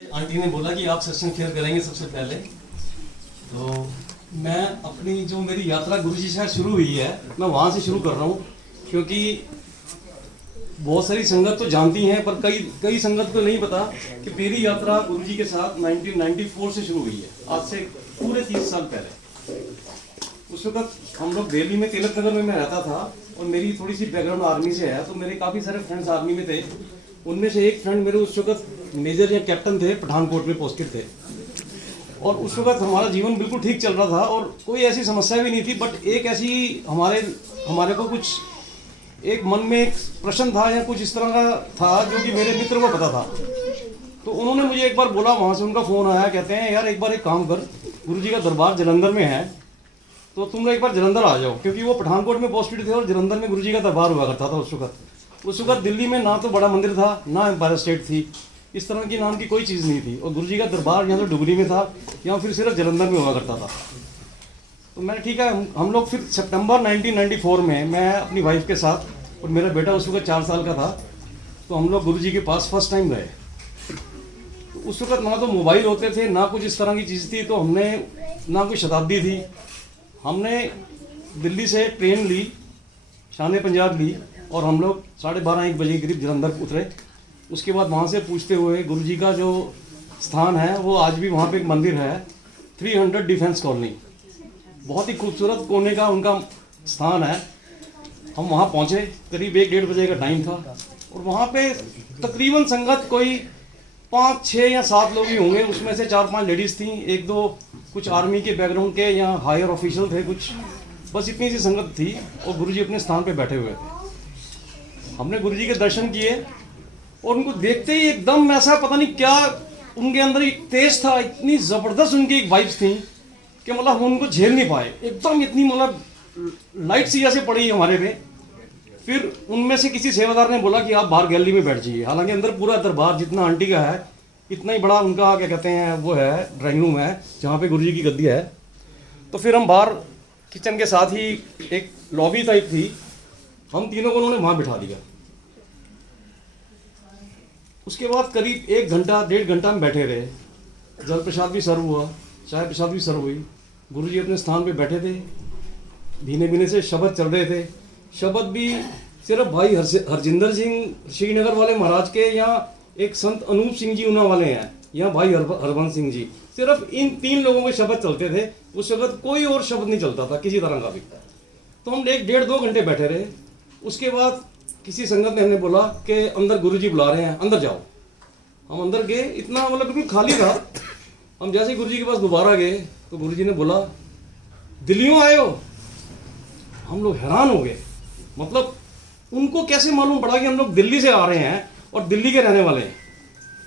Aunty ने बोला कि आप सत्संग शेयर करेंगे सबसे पहले, तो मैं अपनी जो मेरी यात्रा गुरुजी से शुरू हुई है मैं वहाँ से शुरू कर रहा हूँ, क्योंकि बहुत सारी संगत तो जानती हैं पर कई संगत को नहीं पता कि मेरी यात्रा गुरुजी के साथ 1994 से शुरू हुई है, आज से पूरे 30 साल पहले। उस वक्त हम लोग दिल्ली में तिलक नगर में मैं रहता था और मेरी थोड़ी सी बैकग्राउंड आर्मी से है, तो मेरे काफ़ी सारे फ्रेंड्स आर्मी में थे। उनमें से एक फ्रेंड मेरे उस वक्त मेजर या कैप्टन थे, पठानकोट में पोस्टेड थे, और उस वक्त हमारा जीवन बिल्कुल ठीक चल रहा था और कोई ऐसी समस्या भी नहीं थी। बट एक ऐसी हमारे को कुछ एक मन में एक प्रश्न था या कुछ इस तरह का था जो कि मेरे मित्र को पता था। तो उन्होंने मुझे एक बार बोला, वहाँ से उनका फ़ोन आया, कहते हैं यार एक बार एक काम कर, गुरुजी का दरबार जलंधर में है तो तुम लोग एक बार जलंधर आ जाओ, क्योंकि वो पठानकोट में पोस्टेड थे और जलंधर में गुरुजी का दरबार हुआ करता था उस वक्त दिल्ली में ना तो बड़ा मंदिर था ना एम्पायर स्टेट थी, इस तरह की नाम की कोई चीज़ नहीं थी। और गुरुजी का दरबार यहाँ तो डुगरी में था या फिर सिर्फ जलंधर में हुआ करता था। तो मैंने ठीक है, हम लोग फिर सितंबर 1994 में मैं अपनी वाइफ के साथ और मेरा बेटा उस वक्त 4 साल का था, तो हम लोग गुरुजी के पास फर्स्ट टाइम गए। तो उस वक्त ना तो मोबाइल होते थे ना कुछ इस तरह की चीज़ थी, तो हमने ना कोई शताब्दी थी, हमने दिल्ली से ट्रेन ली, शान पंजाब ली और हम लोग 12:30-1 बजे के करीब जलंधर उतरे। उसके बाद वहाँ से पूछते हुए गुरुजी का जो स्थान है वो आज भी वहाँ पे एक मंदिर है, 300 डिफेंस कॉलोनी, बहुत ही खूबसूरत कोने का उनका स्थान है। हम वहाँ पहुँचे, करीब 1-1:30 बजे का टाइम था और वहाँ पे तकरीबन संगत कोई 5, 6 या 7 लोग ही होंगे, उसमें से 4-5 लेडीज़ थी, 1-2 कुछ आर्मी के बैकग्राउंड के या हायर ऑफिशियल थे कुछ, बस इतनी सी संगत थी और गुरुजी अपने स्थान पे बैठे हुए थे। हमने गुरुजी के दर्शन किए और उनको देखते ही एकदम ऐसा पता नहीं क्या उनके अंदर एक तेज था, इतनी ज़बरदस्त उनकी एक वाइब्स थी कि मतलब हम उनको झेल नहीं पाए, एकदम इतनी मतलब लाइट सी ऐसे पड़ी हमारे पे। फिर उनमें से किसी सेवादार ने बोला कि आप बाहर गैलरी में बैठ जाइए, हालांकि अंदर पूरा दरबार जितना आंटी का है इतना ही बड़ा उनका क्या कहते हैं वो है, ड्राइंग रूम है जहाँ पे गुरुजी की गद्दी है। तो फिर हम बाहर किचन के साथ ही एक लॉबी टाइप थी, हम तीनों को उन्होंने वहाँ बिठा दिया। उसके बाद करीब 1 घंटा 1.5 घंटा हम बैठे रहे, जल प्रसाद भी सर्व हुआ, चाय प्रसाद भी सर्व हुई, गुरुजी अपने स्थान पे बैठे थे, धीमे धीमे से शब्द चल रहे थे। शब्द भी सिर्फ भाई हरजिंदर सिंह श्रीनगर वाले महाराज के या एक संत अनूप सिंह जी ऊना वाले हैं या भाई हरबंस सिंह जी, सिर्फ इन 3 लोगों के शब्द चलते थे। उस वक्त कोई और शब्द नहीं चलता था किसी तरह का भी। तो हम 1-1.5-2 घंटे बैठे रहे। उसके बाद किसी संगत ने हमें बोला कि अंदर गुरुजी बुला रहे हैं, अंदर जाओ। हम अंदर गए, इतना मतलब बिल्कुल खाली था। हम जैसे ही गुरुजी के पास दोबारा गए तो गुरुजी ने बोला दिल्लियों आए हो। हम लोग हैरान हो गए, मतलब उनको कैसे मालूम पड़ा कि हम लोग दिल्ली से आ रहे हैं और दिल्ली के रहने वाले हैं।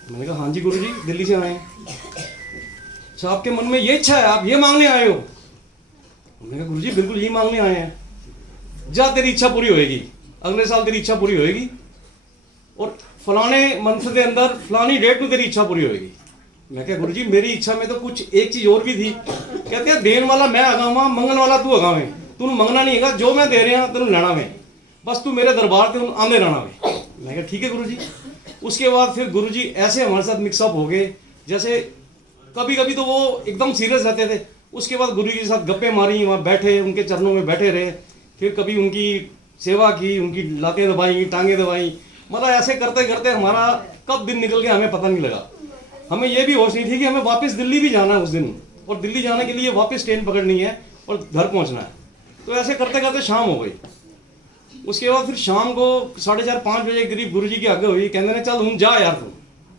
मैंने कहा हाँ जी गुरुजी, दिल्ली से आए हैं। अच्छा, आपके मन में ये इच्छा है, आप ये मांगने आए हो? मैंने कहा गुरुजी बिल्कुल यही मांगने आए हैं। जा तेरी इच्छा पूरी होएगी, अगले साल तेरी इच्छा पूरी होएगी और फलाने मंथ के अंदर फलानी डेट में तेरी इच्छा पूरी होएगी। मैं कहा गुरुजी मेरी इच्छा में तो कुछ एक चीज और भी थी। कहते हैं देन वाला मैं अगावा, मंगन वाला तू अगावे, तू मंगना नहीं है, जो मैं दे रहा तेन लेना में, बस तू मेरे दरबार से आंदे रहना में। मैं कहा ठीक है गुरुजी। उसके बाद फिर गुरुजी ऐसे हमारे साथ मिक्सअप हो गए, जैसे कभी कभी तो वो एकदम सीरियस रहते थे, उसके बाद गुरुजी के साथ गप्पे मारी, वहाँ बैठे उनके चरणों में बैठे रहे, फिर कभी उनकी सेवा की, उनकी लातें दबाई, टांगें दबाई, मतलब ऐसे करते करते हमारा कब दिन निकल गया हमें पता नहीं लगा। हमें यह भी होश नहीं थी कि हमें वापस दिल्ली भी जाना है उस दिन, और दिल्ली जाने के लिए वापस ट्रेन पकड़नी है और घर पहुंचना है। तो ऐसे करते करते शाम हो गई। उसके बाद फिर शाम को 4:30-5 बजे करीब गुरुजी की आगे हुई, कहने ने चल हूँ जा यार, तू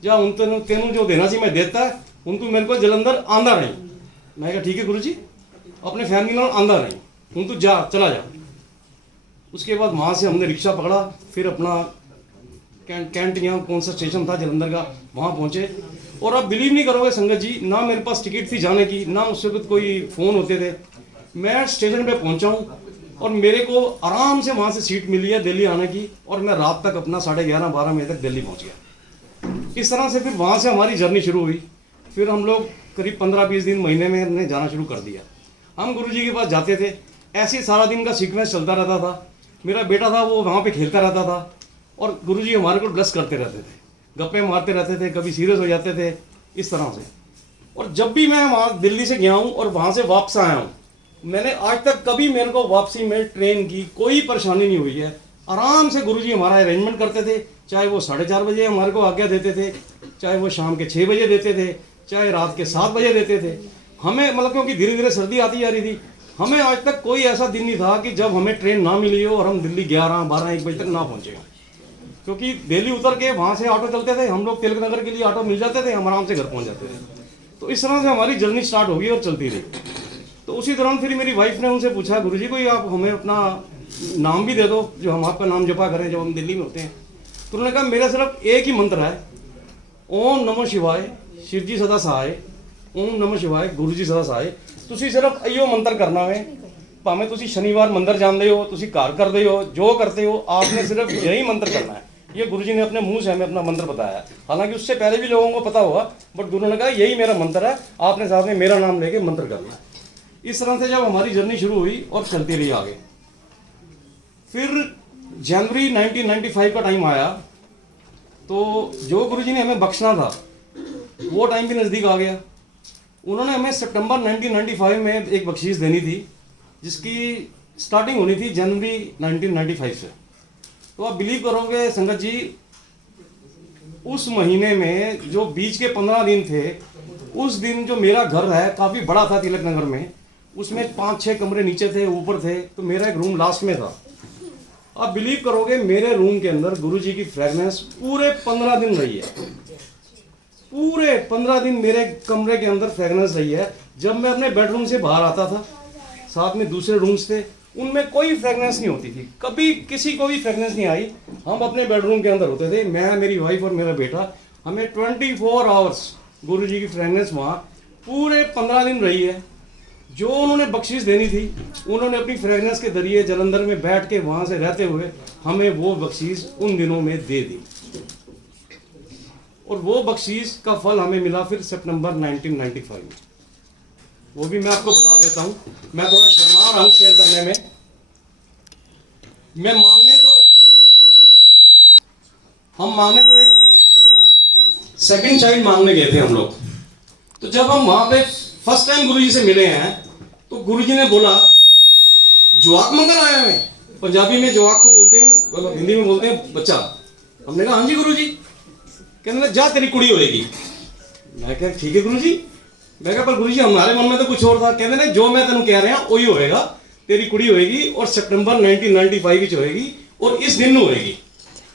जा, उन तेनू जो देना सी मैं देता है, उनको मेरे को जलंधर आंदा रही। मैं कहा ठीक है गुरुजी, अपने फैमिली नाल आंदा रही, हूँ तू जा, चला जा। उसके बाद वहाँ से हमने रिक्शा पकड़ा, फिर अपना कैंट या कौन सा स्टेशन था जलंधर का, वहाँ पहुँचे। और आप बिलीव नहीं करोगे संगत जी, ना मेरे पास टिकट थी जाने की, ना उस वक्त कोई फ़ोन होते थे। मैं स्टेशन पे पहुँचा हूँ और मेरे को आराम से वहाँ से सीट मिली है दिल्ली आने की, और मैं रात तक अपना 11:30-12 बजे तक दिल्ली पहुँच गया। इस तरह से फिर वहाँ से हमारी जर्नी शुरू हुई। फिर हम लोग करीब 15-20 दिन, महीने में हमने जाना शुरू कर दिया। हम गुरुजी के पास जाते थे, ऐसे ही सारा दिन का सीक्वेंस चलता रहता था। मेरा बेटा था वो वहाँ पे खेलता रहता था और गुरुजी हमारे को ब्लेस करते रहते थे, गप्पे मारते रहते थे, कभी सीरियस हो जाते थे, इस तरह से। और जब भी मैं वहाँ दिल्ली से गया हूँ और वहाँ से वापस आया हूँ, मैंने आज तक कभी मेरे को वापसी में ट्रेन की कोई परेशानी नहीं हुई है। आराम से गुरुजी हमारा अरेंजमेंट करते थे, चाहे वो 4:30 बजे हमारे को आज्ञा देते थे, चाहे वो शाम के 6 बजे देते थे, चाहे रात के 7 बजे देते थे हमें। मतलब क्योंकि धीरे धीरे सर्दी आती जा रही थी, हमें आज तक कोई ऐसा दिन नहीं था कि जब हमें ट्रेन ना मिली हो और हम दिल्ली 11, 12, 1 बजे तक ना पहुँचे। क्योंकि दिल्ली उतर के वहाँ से ऑटो चलते थे, हम लोग तिलक नगर के लिए ऑटो मिल जाते थे, हम आराम से घर पहुँच जाते थे। तो इस तरह से हमारी जर्नी स्टार्ट होगी और चलती रही। तो उसी दौरान फिर मेरी वाइफ ने उनसे पूछा, गुरुजी कोई आप हमें अपना नाम भी दे दो जो हम आपका नाम जपा करें जब हम दिल्ली में होते हैं। तो उन्होंने कहा मेरा सिर्फ एक ही मंत्र है, ओम नमः शिवाय शिव जी सदा सहाय, ओम नमः शिवाय गुरु जी सदा सहाय। तुसी सिर्फ इहो मंत्र करना है, भावें तुसी शनिवार मंदिर जाते हो, तुसी घर करते हो, जो करते हो, आपने सिर्फ यही मंत्र करना है। ये गुरुजी ने अपने मुंह से हमें अपना मंत्र बताया। हालांकि उससे पहले भी लोगों को पता होगा, बट गुरु ने कहा यही मेरा मंत्र है, आपने साथ में मेरा नाम लेके मंत्र करना है। इस तरह से जब हमारी जर्नी शुरू हुई और चलती रही आगे। फिर जनवरी 1995 का टाइम आया, तो जो गुरुजी ने हमें बख्शना था वो टाइम भी नज़दीक आ गया। उन्होंने हमें सितंबर 1995 में एक बख्शीश देनी थी, जिसकी स्टार्टिंग होनी थी जनवरी 1995 से। तो आप बिलीव करोगे संगत जी, उस महीने में जो बीच के 15 दिन थे, उस दिन जो मेरा घर है काफ़ी बड़ा था तिलक नगर में, उसमें 5-6 कमरे नीचे थे, ऊपर थे, तो मेरा एक रूम लास्ट में था। आप बिलीव करोगे मेरे रूम के अंदर गुरुजी की फ्रेगनेंस पूरे 15 दिन रही है। पूरे 15 दिन मेरे कमरे के अंदर फ्रेगनेंस रही है। जब मैं अपने बेडरूम से बाहर आता था, साथ में दूसरे रूम्स थे, उनमें कोई फ्रेगनेंस नहीं होती थी, कभी किसी को भी फ्रेगनेंस नहीं आई। हम अपने बेडरूम के अंदर होते थे, मैं, मेरी वाइफ और मेरा बेटा, हमें 24 आवर्स गुरुजी की फ्रेगनेंस वहाँ पूरे 15 दिन रही है। जो उन्होंने बख्शीश देनी थी, उन्होंने अपनी फ्रेगनेंस के जरिए जलंधर में बैठ के वहाँ से रहते हुए हमें वो बख्शीश उन दिनों में दे दी। और वो बख्शीश का फल हमें मिला फिर सितंबर 1995 में। वो भी मैं आपको बता देता हूँ, मैं थोड़ा शर्मा रहा हूँ शेयर करने में। हम मांगने तो एक सेकंड चाइल्ड मांगने गए थे हम लोग। तो जब हम वहाँ पे फर्स्ट टाइम गुरुजी से मिले हैं, तो गुरुजी ने बोला जवाक मंगल आया है। पंजाबी में जवाक को बोलते हैं, मतलब हिंदी में बोलते हैं बच्चा। हमने कहा हाँ जी गुरुजी। कहने लगा जा तेरी कुड़ी होएगी। मैं कहा ठीक है गुरुजी। मैं कहा पर गुरुजी हमारे मन में तो कुछ और था। कहते नहीं जो मैं तेन कह रहा हूँ वही होएगा, तेरी कुड़ी होएगी और सितंबर 1995 होएगी और इस दिन होएगी।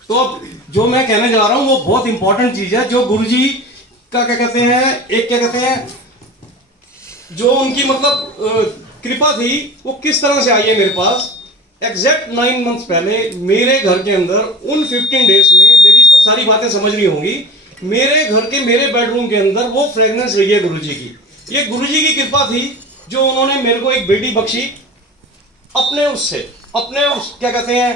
तो अब जो मैं कहने जा रहा हूँ वो बहुत इंपॉर्टेंट चीज है, जो गुरुजी का क्या कहते हैं, एक क्या कहते हैं, जो उनकी मतलब कृपा थी वो किस तरह से आई है मेरे पास। एग्जैक्ट 9 मंथ्स पहले मेरे घर के अंदर उन 15 डेज में, लेडीज तो सारी बातें समझ रही होंगी, मेरे घर के मेरे बेडरूम के अंदर वो फ्रेगनेंस रही है गुरुजी की। ये गुरुजी की कृपा थी जो उन्होंने मेरे को एक बेटी बख्शी अपने क्या कहते हैं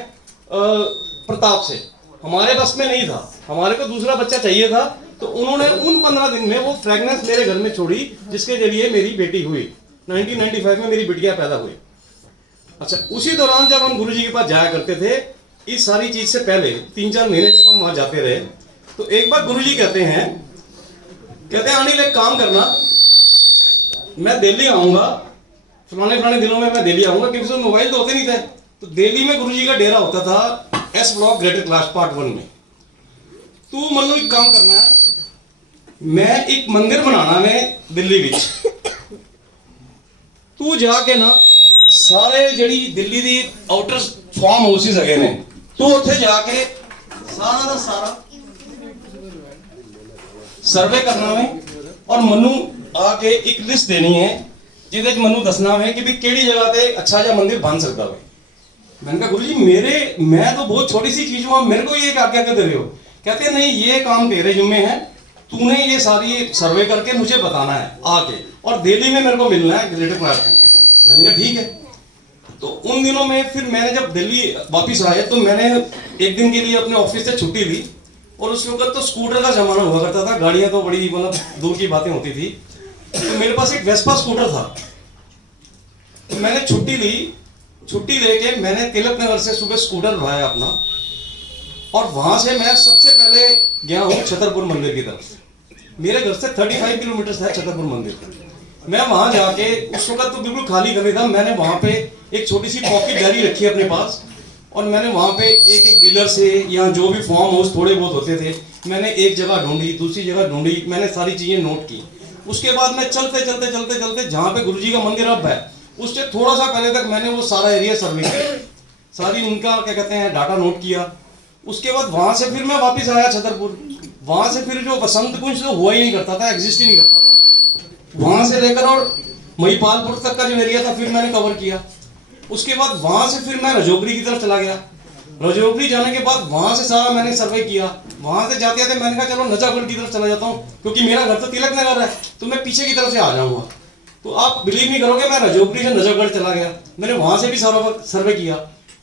प्रताप से। हमारे बस में नहीं था, हमारे को दूसरा बच्चा चाहिए था, तो उन्होंने उन 15 दिन में वो फ्रेगनेंस मेरे घर में छोड़ी, जिसके जरिए मेरी बेटी हुई। 1995 में मेरी बिटिया पैदा हुई। अच्छा, उसी दौरान जब हम गुरुजी के पास जाया करते थे, इस सारी चीज से पहले 3-4 महीने जब हम वहां जाते रहे, तो एक बार गुरुजी कहते हैं अनिल एक काम करना, मैं दिल्ली आऊंगा, फलाने दिनों में मैं दिल्ली आऊंगा, क्योंकि उसमें मोबाइल तो होते नहीं थे। तो दिल्ली में गुरुजी का डेरा होता था S block greater class part 1 में। तू मनु एक काम करना है, मैं एक मंदिर बनाना है दिल्ली विच, तू जाके ना सारे जड़ी दिल्ली दी आउटर फार्म हाउसेस है ने, तू उत्थे जाके सारा दा सारा सर्वे करना है और मनु आके एक लिस्ट देनी है जिहदे मनु दसना है कि भी केड़ी जगह पे अच्छा जा मंदिर बन सकता है। मैंने कहा गुरुजी मैं तो बहुत छोटी सी चीज हूँ, मेरे को ये आज्ञा कर दे रहे हो। कहते हैं नहीं, ये काम तेरे जिम्मे है, तूने ये सारी सर्वे करके मुझे बताना है आके, और दिल्ली में मेरे को मिलना है ग्रेटर क्लास में। मैंने कहा ठीक है। तो उन दिनों में फिर मैंने जब दिल्ली वापस आया तो मैंने एक दिन के लिए अपने ऑफिस से छुट्टी ली, और उस वक्त तो स्कूटर का जमाना हुआ करता था, गाड़ियां तो बड़ी मतलब दूर की बातें होती थी। तो मेरे पास एक वेस्पा स्कूटर था, तो मैंने छुट्टी लेके मैंने तिलक नगर से सुबह स्कूटर उठाया अपना, और वहां से मैं सबसे पहले गया हूँ छतरपुर मंदिर की तरफ। मेरे घर से 35 किलोमीटर है छतरपुर मंदिर। मैं वहां जाके उस वक्त तो बिल्कुल खाली कर था, मैंने वहां पे एक छोटी सी पॉकेट डायरी रखी है अपने पास, और मैंने वहां पे एक एक डीलर से या जो भी फार्म हाउस थोड़े बहुत होते थे, मैंने एक जगह ढूंढी, दूसरी जगह ढूंढी, मैंने सारी चीजें नोट की। उसके बाद मैं चलते चलते चलते चलते जहाँ पे गुरुजी का मंदिर अब है उससे थोड़ा सा पहले तक मैंने वो सारा एरिया सर्वे किया, सारी उनका क्या कहते हैं डाटा नोट किया। उसके बाद वहां से फिर मैं वापस आया छतरपुर। वहां से फिर जो बसंत कुंज तो हुआ ही नहीं करता था, एग्जिस्ट ही नहीं करता था, वहां से लेकर और महिपालपुर तक का जो एरिया था फिर मैंने कवर किया। उसके बाद वहां से फिर मैं रजोगरी की तरफ चला गया। रजोगरी जाने के बाद वहां से सारा मैंने सर्वे किया। वहां से जाते जाते मैंने कहा चलो नजागढ़ की तरफ चला जाता हूँ, क्योंकि मेरा घर तो तिलक नगर है, तो मैं पीछे की तरफ से आ जाऊंगा। तो आप बिलीव नहीं करोगे, मैं रजोगरी से नजागढ़ चला गया, मैंने वहां से भी सारा सर्वे किया।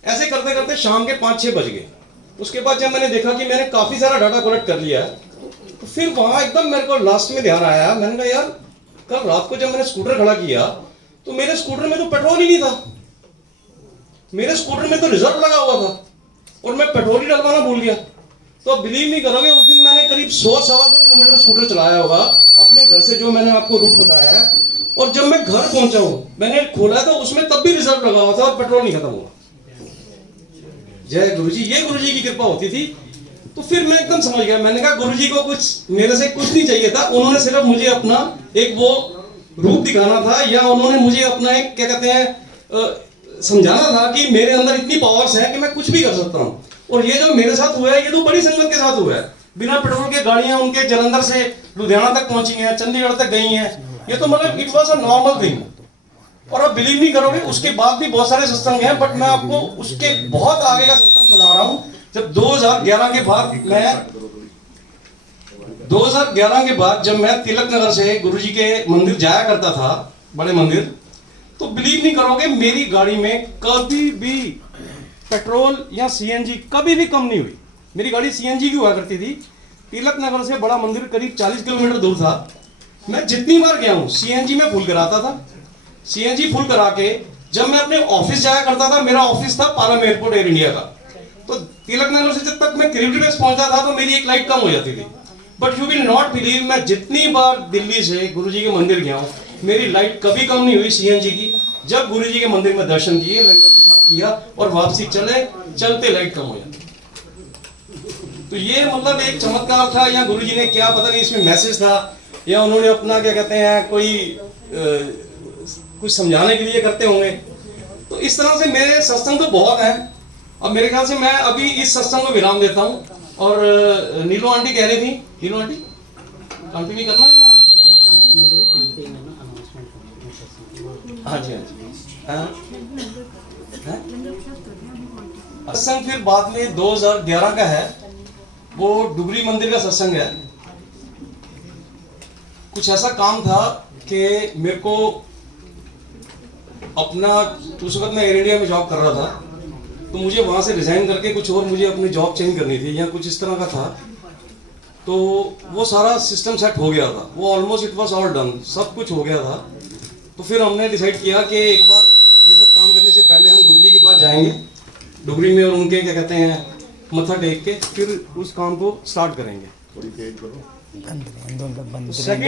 ऐसे करते करते शाम के 5-6 बज गए। उसके बाद जब मैंने देखा कि मैंने काफी सारा डाटा कलेक्ट कर लिया है, तो फिर वहां एकदम मेरे को लास्ट में ध्यान आया। मैंने कहा यार कल रात को जब मैंने स्कूटर खड़ा किया तो मेरे स्कूटर में तो पेट्रोल ही नहीं था, मेरे स्कूटर में तो रिजर्व लगा हुआ था और मैं पेट्रोल ही डलवाना भूल गया। तो आप बिलीव नहीं करोगे, उस दिन मैंने करीब 100-125 किलोमीटर स्कूटर चलाया होगा अपने घर से, जो मैंने आपको रूट बताया है। और जब मैं घर पहुंचा हूं, मैंने खोला तो उसमें तब भी रिजर्व लगा हुआ था और पेट्रोल नहीं खत्म हुआ। जय गुरुजी, ये गुरुजी की कृपा होती थी। तो फिर मैं एकदम समझ गया, मैंने कहा गुरुजी को कुछ मेरे से कुछ नहीं चाहिए था, उन्होंने सिर्फ मुझे अपना एक वो रूप दिखाना था, या उन्होंने मुझे अपना एक क्या कहते हैं समझाना था कि मेरे अंदर इतनी पावर्स हैं कि मैं कुछ भी कर सकता हूँ। और ये जो मेरे साथ हुआ है ये तो बड़ी संगत के साथ हुआ है। बिना पेट्रोल के गाड़ियां उनके जलंधर से लुधियाना तक पहुंची हैं, चंडीगढ़ तक गई हैं। ये तो मतलब it was a normal thing. और आप बिलीव नहीं करोगे, उसके बाद भी बहुत सारे सत्संग हैं, बट मैं आपको उसके बहुत आगे का सत्संग सुना रहा हूँ। जब 2011 के बाद जब मैं तिलक नगर से गुरुजी के मंदिर जाया करता था, बड़े मंदिर, तो बिलीव नहीं करोगे मेरी गाड़ी में कभी भी पेट्रोल या सीएनजी कभी भी कम नहीं हुई। मेरी गाड़ी सीएनजी की हुआ करती थी। तिलक नगर से बड़ा मंदिर करीब 40 किलोमीटर दूर था। मैं जितनी बार गया हूँ सीएनजी में फुल कराता था। सीएनजी फुल करा के जब मैं अपने ऑफिस जाया करता था, मेरा ऑफिस था पालम एयरपोर्ट एयर इंडिया का, तो तिलक नगर से जब तक मैं क्रिएटिव बेस पहुंचता था तो मेरी एक लाइट कम हो जाती थी। But you will not believe, मैं जितनी बार दिल्ली से गुरुजी के मंदिर गया हूँ मेरी लाइट कभी कम नहीं हुई सीएनजी की। जब गुरुजी के मंदिर में दर्शन किए, लंगर प्रसाद किया और वापसी चलते लाइट कम हो जाती। तो ये मतलब एक चमत्कार था, या गुरुजी ने क्या पता नहीं इसमें मैसेज था, या उन्होंने अपना क्या कहते हैं कोई कुछ समझाने के लिए करते होंगे। तो इस तरह से मेरे सत्संग तो बहुत हैं। अब मेरे ख्याल से मैं अभी इस सत्संग को विराम देता हूँ। और नीलू आंटी कह रही थी, नीलू आंटी कंटिन्यू करना है या? हाँ जी, हाँ जी। सत्संग फिर बाद में 2011 का है, वो डुगरी मंदिर का सत्संग है। कुछ ऐसा काम था कि मेरे को अपना, उस वक्त मैं एयर इंडिया में जॉब कर रहा था, तो मुझे वहां से रिजाइन करके कुछ और मुझे अपनी जॉब चेंज करनी थी, या कुछ इस तरह का था। तो वो सारा सिस्टम सेट हो गया था, वो almost it was all done, सब कुछ हो गया था। तो फिर हमने डिसाइड किया कि एक बार ये सब काम करने से पहले हम गुरुजी के पास जाएंगे डुगरी में, और उनके क्या कहते हैं मत्था टेक के फिर उस काम को स्टार्ट करेंगे। 2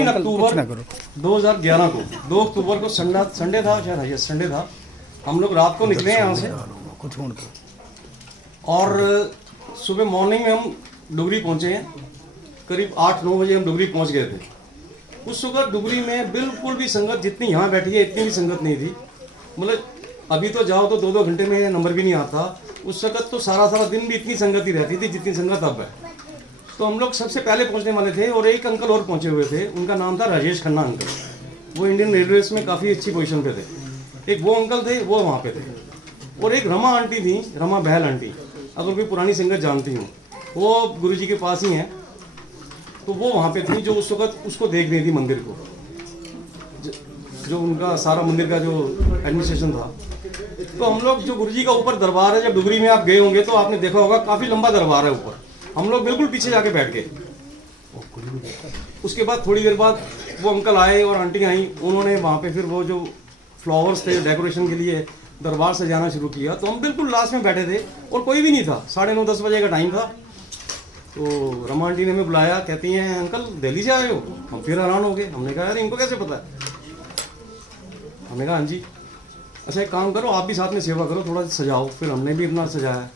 अक्टूबर 2011 को, 2 अक्टूबर को संडे था शायद, संडे था। हम लोग रात को निकले यहाँ से और सुबह मॉर्निंग में हम डुगरी पहुँचे हैं। करीब 8-9 बजे हम डुगरी पहुँच गए थे। उस वक्त डुगरी में बिल्कुल भी संगत जितनी यहाँ बैठी है इतनी भी संगत नहीं थी। मतलब अभी तो जाओ तो 2-2 घंटे में नंबर भी नहीं आता। उस वक्त तो सारा दिन भी इतनी संगत ही रहती थी जितनी संगत अब है। तो हम लोग सबसे पहले पहुंचने वाले थे और एक अंकल और पहुंचे हुए थे, उनका नाम था राजेश खन्ना अंकल। वो इंडियन रेलवेज में काफ़ी अच्छी पोजीशन पे थे। एक वो अंकल थे, वो वहाँ पे थे, और एक रमा आंटी थी, रमा बहल आंटी, अगर कोई पुरानी संगत जानती हूँ, वो गुरुजी के पास ही हैं। तो वो वहाँ पे थी जो उस वक्त उसको देख रही थी मंदिर को, जो उनका सारा मंदिर का जो एडमिनिस्ट्रेशन था। तो हम लोग जो गुरुजी का ऊपर दरबार है, जब डुगरी में आप गए होंगे तो आपने देखा होगा काफ़ी लंबा दरबार है ऊपर। हम लोग बिल्कुल पीछे जाके बैठ गए। उसके बाद थोड़ी देर बाद वो अंकल आए और आंटी आई, उन्होंने वहाँ पे फिर वो जो फ्लावर्स थे डेकोरेशन के लिए दरबार सजाना शुरू किया। तो हम बिल्कुल लास्ट में बैठे थे और कोई भी नहीं था। 9:30-10 बजे का टाइम था। तो रमा आंटी ने हमें बुलाया, कहती हैं अंकल दिल्ली से आए हो। हम फिर हैरान हो गए, हमने कहा यार इनको कैसे पता है। हमने कहा हाँ जी। अच्छा एक काम करो, आप भी साथ में सेवा करो, थोड़ा सजाओ। फिर हमने भी अपना सजाया।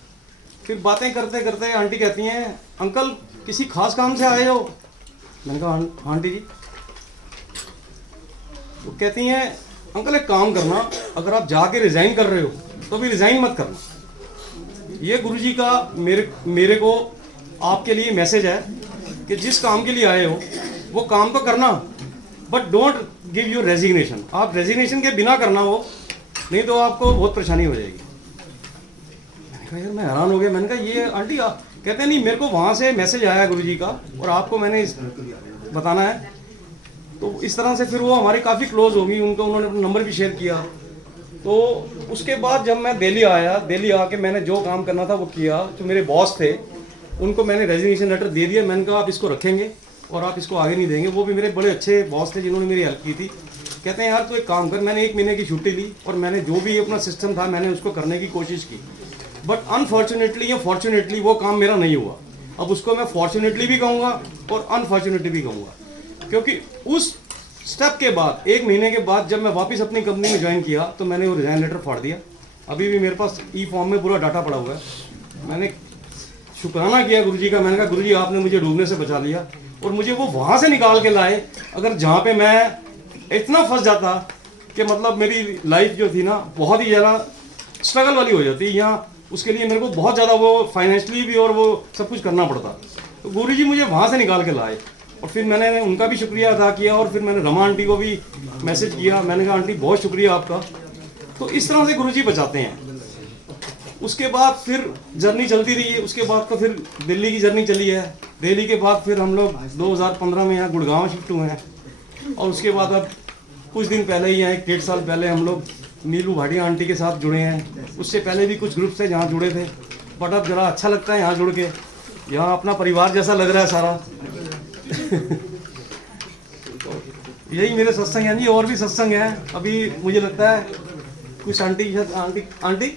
फिर बातें करते करते आंटी कहती हैं अंकल किसी खास काम से आए हो। मैंने कहा हाँ आंटी जी। तो कहती हैं अंकल एक काम करना, अगर आप जाके रिज़ाइन कर रहे हो तो भी रिज़ाइन मत करना। ये गुरुजी का मेरे को आपके लिए मैसेज है कि जिस काम के लिए आए हो वो काम तो करना, but don't give your resignation. आप रेजिग्नेशन के बिना करना वो, नहीं तो आपको बहुत परेशानी हो जाएगी। मैंने कहा यार मैं हैरान हो गया। मैंने कहा ये आंटी आप कहते हैं नहीं, मेरे को वहाँ से मैसेज आया गुरुजी का और आपको मैंने बताना है। तो इस तरह से फिर वो हमारी काफ़ी क्लोज हो गई, उन्होंने अपना नंबर भी शेयर किया। तो उसके बाद जब मैं दिल्ली आया, दिल्ली आके मैंने जो काम करना था वो किया। जो मेरे बॉस थे उनको मैंने रेजिग्नेशन लेटर दे दिया। मैंने कहा आप इसको रखेंगे और आप इसको आगे नहीं देंगे। वो भी मेरे बड़े अच्छे बॉस थे जिन्होंने मेरी हेल्प की थी। कहते हैं यार तो एक काम कर, मैंने 1 महीने की छुट्टी ली और मैंने जो भी अपना सिस्टम था मैंने उसको करने की कोशिश की, बट अनफॉर्चुनेटली या फॉर्चुनेटली वो काम मेरा नहीं हुआ। अब उसको मैं फॉर्चुनेटली भी कहूँगा और अनफॉर्चुनेटली भी कहूँगा, क्योंकि उस स्टेप के बाद 1 महीने के बाद जब मैं वापस अपनी कंपनी में ज्वाइन किया तो मैंने वो रिजाइन लेटर फाड़ दिया। अभी भी मेरे पास ई फॉर्म में पूरा डाटा पड़ा हुआ है। मैंने शुक्राना किया गुरुजी का। मैंने कहा गुरुजी आपने मुझे डूबने से बचा लिया और मुझे वो वहाँ से निकाल के लाए। अगर जहाँ पे मैं इतना फंस जाता कि मतलब मेरी लाइफ जो थी ना बहुत ही ज़्यादा स्ट्रगल वाली हो जाती यहाँ, उसके लिए मेरे को बहुत ज़्यादा वो फाइनेंशियली भी और वो सब कुछ करना पड़ता। तो गुरुजी मुझे वहाँ से निकाल के लाए और फिर मैंने उनका भी शुक्रिया अदा किया और फिर मैंने रमा आंटी को भी मैसेज किया। मैंने कहा आंटी बहुत शुक्रिया आपका। तो इस तरह से गुरुजी बचाते हैं। उसके बाद फिर जर्नी चलती रही है। उसके बाद तो फिर दिल्ली की जर्नी चली है। दिल्ली के बाद फिर हम लोग 2015 में यहाँ गुड़गांव शिफ्ट हुए हैं और उसके बाद अब कुछ दिन पहले ही यहाँ 1-1.5 साल पहले हम लोग नीलू भाटिया आंटी के साथ जुड़े हैं। उससे पहले भी कुछ ग्रुप थे जहाँ जुड़े थे, बट अब ज़रा अच्छा लगता है यहाँ जुड़ के। यहाँ अपना परिवार जैसा लग रहा है सारा। यही मेरे सत्संग हैं जी, और भी सत्संग हैं। अभी मुझे लगता है कुछ आंटी